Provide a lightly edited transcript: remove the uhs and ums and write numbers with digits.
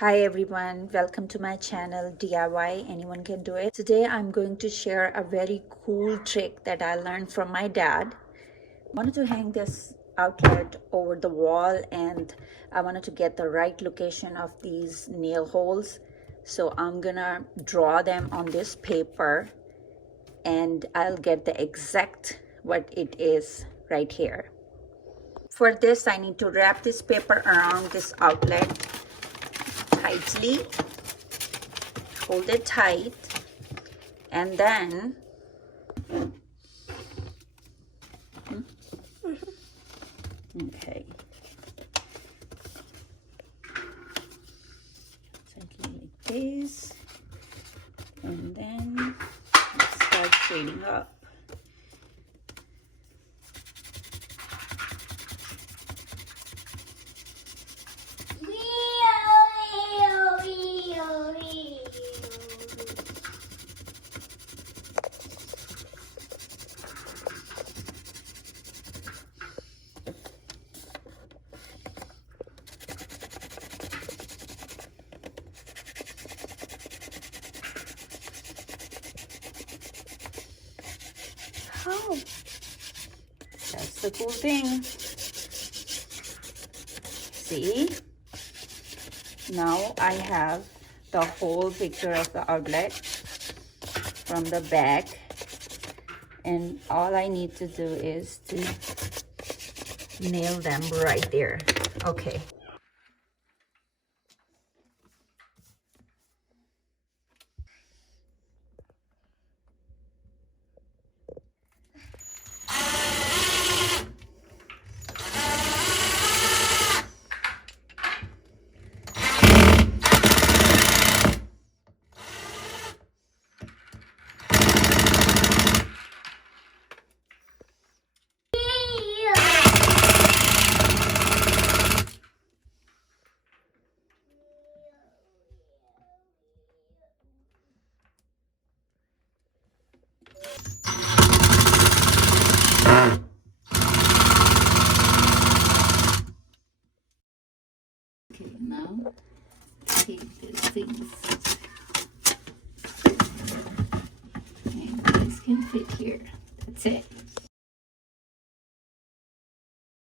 Hi everyone, welcome to my channel DIY Anyone Can Do It. Today I'm going to share a very cool trick that I learned from my dad. I wanted to hang this outlet over the wall and I wanted to get the right location of these nail holes. So I'm gonna draw them on this paper and I'll get the exact what it is right here. For this I need to wrap this paper around this outlet tightly, hold it tight, and then okay, tightly like this, and then let's start shading up. Oh, that's the cool thing. See? Now I have the whole picture of the outlet from the back, and all I need to do is to nail them right there. Okay. Okay, now take these things, and this can fit here. That's it.